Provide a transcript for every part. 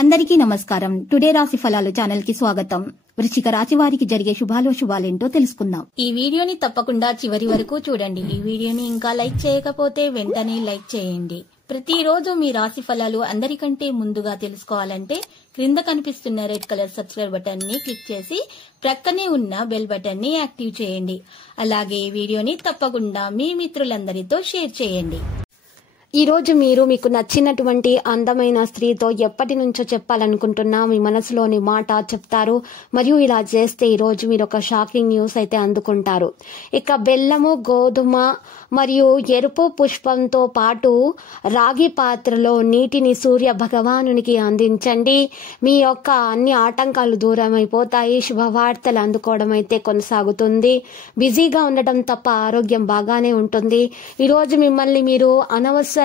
అందరికీ నమస్కారం. టుడే రాశి ఫలాలు ఛానల్ కి స్వాగతం. వృశ్చిక రాశి వారికి జరిగే శుభాలేంటో తెలుసుకుందాం. ఈ వీడియోని తప్పకుండా చివరి వరకు చూడండి. ఈ వీడియోని ఇంకా లైక్ చేయకపోతే వెంటనే లైక్ చేయండి. ప్రతిరోజు మీ రాశి ఫలాలు అందరికంటే ముందుగా తెలుసుకోవాలంటే క్రింద కనిపిస్తున్న రెడ్ కలర్ సబ్స్క్రైబ్ బటన్ ని క్లిక్ చేసి ప్రక్కనే ఉన్న బెల్ బటన్ ని యాక్టివ్ చేయండి. అలాగే ఈ వీడియోని తప్పకుండా మీ మిత్రులందరితో షేర్ చేయండి. ఈ రోజు మీరు మీకు నచ్చినటువంటి అందమైన స్త్రీతో ఎప్పటి నుంచో చెప్పాలనుకుంటున్నా మీ మనసులోని మాట చెప్తారు. మరియు ఇలా చేస్తే ఈ రోజు మీరు ఒక షాకింగ్ న్యూస్ అయితే అందుకుంటారు. ఇక బెల్లము, గోధుమ మరియు ఎరుపు పుష్పంతో పాటు రాగి పాత్రలో నీటిని సూర్య భగవానునికి అందించండి. మీ యొక్క అన్ని ఆటంకాలు దూరం అయిపోతాయి. శుభవార్తలు అందుకోవడం అయితే కొనసాగుతుంది. బిజీగా ఉండడం తప్ప ఆరోగ్యం బాగానే ఉంటుంది. ఈ రోజు మిమ్మల్ని మీరు అనవసర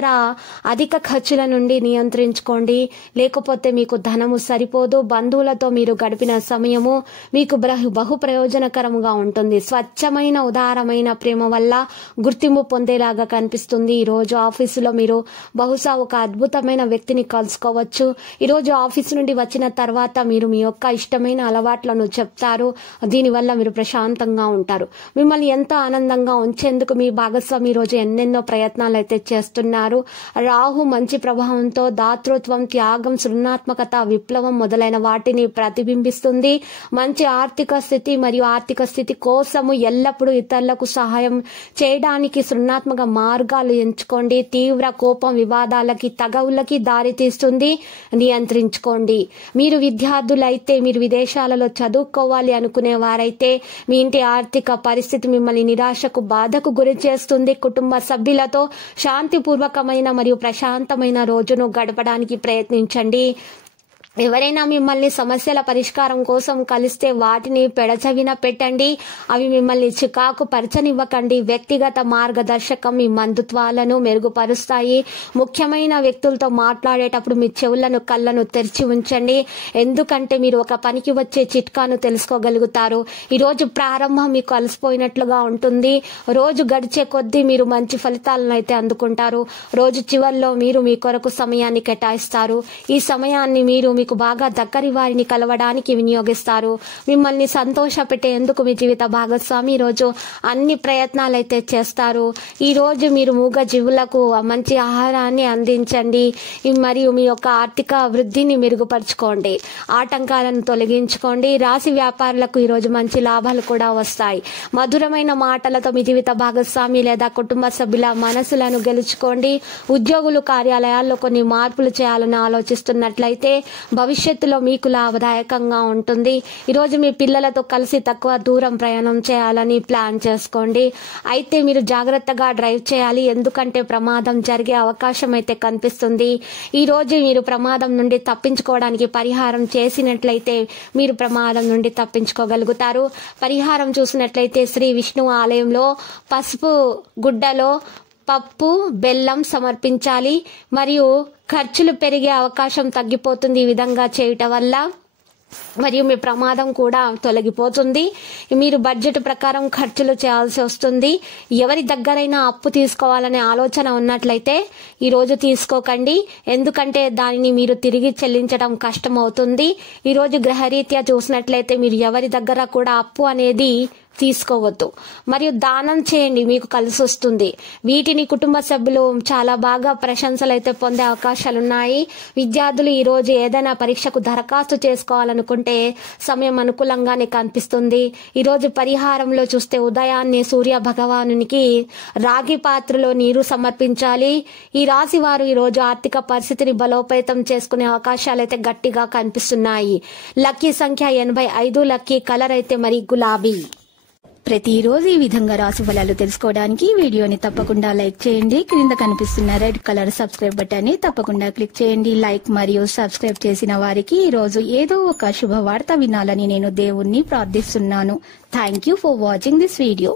అధిక ఖర్చుల నుండి నియంత్రించుకోండి. లేకపోతే మీకు ధనము సరిపోదు. బంధువులతో మీరు గడిపిన సమయము మీకు బహు ప్రయోజనకరంగా ఉంటుంది. స్వచ్ఛమైన ఉదారమైన ప్రేమ వల్ల గుర్తింపు పొందేలాగా కనిపిస్తుంది. ఈ రోజు ఆఫీసులో మీరు బహుశా ఒక అద్భుతమైన వ్యక్తిని కలుసుకోవచ్చు. ఈ రోజు ఆఫీసు నుండి వచ్చిన తర్వాత మీరు మీ యొక్క ఇష్టమైన అలవాట్లను చెప్తారు. దీనివల్ల మీరు ప్రశాంతంగా ఉంటారు. మిమ్మల్ని ఎంతో ఆనందంగా ఉంచేందుకు మీ భాగస్వామి ఈ రోజు ఎన్నెన్నో ప్రయత్నాలు అయితే చేస్తున్నారు. రాహు మంచి ప్రభావంతో దాతృత్వం, త్యాగం, సృజనాత్మకత, విప్లవం మొదలైన వాటిని ప్రతిబింబిస్తుంది. మంచి ఆర్థిక స్థితి మరియు ఆర్థిక స్థితి కోసము ఎల్లప్పుడూ ఇతరులకు సహాయం చేయడానికి సృజనాత్మక మార్గాలు ఎంచుకోండి. తీవ్ర కోపం వివాదాలకి, తగవులకి దారి తీస్తుంది. నియంత్రించుకోండి. మీరు విద్యార్థులైతే, మీరు విదేశాలలో చదువుకోవాలి అనుకునే వారైతే మీ ఇంటి ఆర్థిక పరిస్థితి మిమ్మల్ని నిరాశకు, బాధకు గురి చేస్తుంది. కుటుంబ సభ్యులతో శాంతిపూర్వకమైన మరియు ప్రశాంతమైన రోజును గడపడానికి ప్రయత్నించండి. ఎవరైనా మిమ్మల్ని సమస్యల పరిష్కారం కోసం కలిస్తే వాటిని పెడచవిన పెట్టండి. అవి మిమ్మల్ని చికాకు పరచనివ్వకండి. వ్యక్తిగత మార్గదర్శకం మీ బంధుత్వాలను మెరుగుపరుస్తాయి. ముఖ్యమైన వ్యక్తులతో మాట్లాడేటప్పుడు మీ చెవులను, కళ్ళను తెరిచి ఉంచండి. ఎందుకంటే మీరు ఒక పనికి వచ్చే చిట్కాను తెలుసుకోగలుగుతారు. ఈ రోజు ప్రారంభం మీకు అలసిపోయినట్లుగా ఉంటుంది. రోజు గడిచే కొద్దీ మీరు మంచి ఫలితాలను అయితే అందుకుంటారు. రోజు చివరిలో మీరు మీ కొరకు సమయాన్ని కేటాయిస్తారు. ఈ సమయాన్ని మీరు మీకు బాగా దగ్గరి వారిని కలవడానికి వినియోగిస్తారు. మిమ్మల్ని సంతోష పెట్టేందుకు మీ జీవిత భాగస్వామి ఈ రోజు అన్ని ప్రయత్నాలు అయితే చేస్తారు. ఈ రోజు మీరు మూగ జీవులకు మంచి ఆహారాన్ని అందించండి. మరియు మీ యొక్క ఆర్థిక వృద్ధిని మెరుగుపరచుకోండి. ఆటంకాలను తొలగించుకోండి. రాశి వ్యాపారులకు ఈ రోజు మంచి లాభాలు కూడా వస్తాయి. మధురమైన మాటలతో మీ జీవిత భాగస్వామి లేదా కుటుంబ సభ్యుల మనసులను గెలుచుకోండి. ఉద్యోగులు కార్యాలయాల్లో కొన్ని మార్పులు చేయాలని ఆలోచిస్తున్నట్లయితే భవిష్యత్తులో మీకు లాభదాయకంగా ఉంటుంది. ఈరోజు మీ పిల్లలతో కలిసి తక్కువ దూరం ప్రయాణం చేయాలని ప్లాన్ చేసుకోండి. అయితే మీరు జాగ్రత్తగా డ్రైవ్ చేయాలి. ఎందుకంటే ప్రమాదం జరిగే అవకాశం అయితే కనిపిస్తుంది. ఈ రోజు మీరు ప్రమాదం నుండి తప్పించుకోవడానికి పరిహారం చేసినట్లయితే మీరు ప్రమాదం నుండి తప్పించుకోగలుగుతారు. పరిహారం చూసినట్లయితే శ్రీ విష్ణు ఆలయంలో పసుపు గుడ్డలో పప్పు, బెల్లం సమర్పించాలి. మరియు ఖర్చులు పెరిగే అవకాశం తగ్గిపోతుంది ఈ విధంగా చేయటం వల్ల. మరియు మీ ప్రమాదం కూడా తొలగిపోతుంది. మీరు బడ్జెట్ ప్రకారం ఖర్చులు చేయాల్సి వస్తుంది. ఎవరి దగ్గరైనా అప్పు తీసుకోవాలనే ఆలోచన ఉన్నట్లయితే ఈ రోజు తీసుకోకండి. ఎందుకంటే దానిని మీరు తిరిగి చెల్లించడం కష్టం అవుతుంది. ఈ రోజు గ్రహరీత్యా చూసినట్లయితే మీరు ఎవరి దగ్గర కూడా అప్పు అనేది తీసుకోవద్దు. మరియు దానం చేయండి, మీకు కలిసి వస్తుంది. వీటిని కుటుంబ సభ్యులు చాలా బాగా ప్రశంసలు అయితే పొందే అవకాశాలున్నాయి. విద్యార్థులు ఈ రోజు ఏదైనా పరీక్షకు దరఖాస్తు చేసుకోవాలనుకుంటే సమయం అనుకూలంగానే కనిపిస్తుంది. ఈ రోజు పరిహారంలో చూస్తే ఉదయాన్నే సూర్య భగవానునికి రాగి పాత్రలో నీరు సమర్పించాలి. ఈ రాశి వారు ఈ రోజు ఆర్థిక పరిస్థితిని బలోపేతం చేసుకునే అవకాశాలు అయితే గట్టిగా కనిపిస్తున్నాయి. లక్కీ సంఖ్య 85, లక్కీ కలర్ అయితే మరి గులాబీ. ప్రతిరోజు ఈ విధంగా రాశి ఫలాలు తెలుసుకోవడానికి వీడియోని తప్పకుండా లైక్ చేయండి. క్రింద కనిపిస్తున్న రెడ్ కలర్ సబ్స్క్రైబ్ బటన్ ని తప్పకుండా క్లిక్ చేయండి. లైక్ మరియు సబ్స్క్రైబ్ చేసిన వారికి ఈ రోజు ఏదో ఒక శుభవార్త వినాలని నేను దేవుణ్ణి ప్రార్థిస్తున్నాను. Thank you for watching this video.